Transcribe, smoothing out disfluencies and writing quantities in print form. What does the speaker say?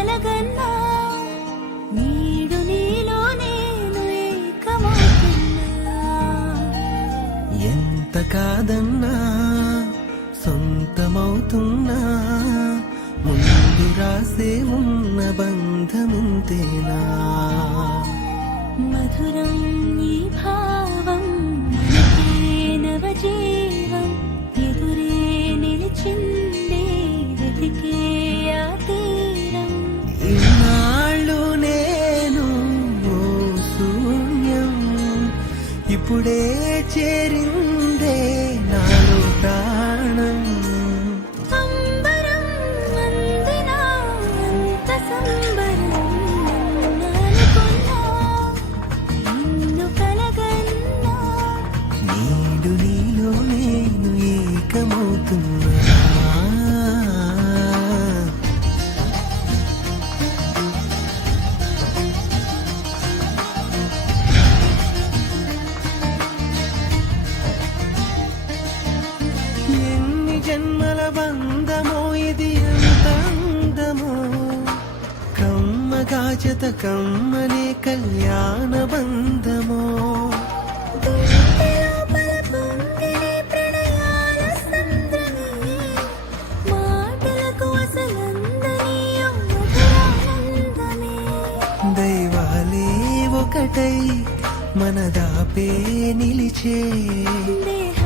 కలగన్నా నీడు నీలో నేను ఏకమవుతున్నా. ఎంత కాదన్నా సొంతమవుతున్నా, ముందు రాసే ఉన్న బంధముంతేనా. మధురం ఈ భావం మనకే నవజీవం, ఎదురే నిలిచిందే వెతికే ఆ తీరం. ఇన్నాళ్ళు నేను ఓ శూన్యం, ఇప్పుడే చేరిందే నాలో ప్రాణం. అంబరం అందినా అంత సంబరం, అనుకున్నా నిన్ను కలగన్నా నీడు నీలో నేను ఏకమవుతున్నా. ఎన్ని జన్మల బంధమో ఇది, ఎంత అందమో, కమ్మగా జత కమ్మనే కళ్యాణ బంధమో. లోపల పొంగినే ప్రణయాల సంద్రమే, మాటలకు అసలందని మధురానందమే. దైవాలే ఒకటై మనదాపే నిలిచే, దేహ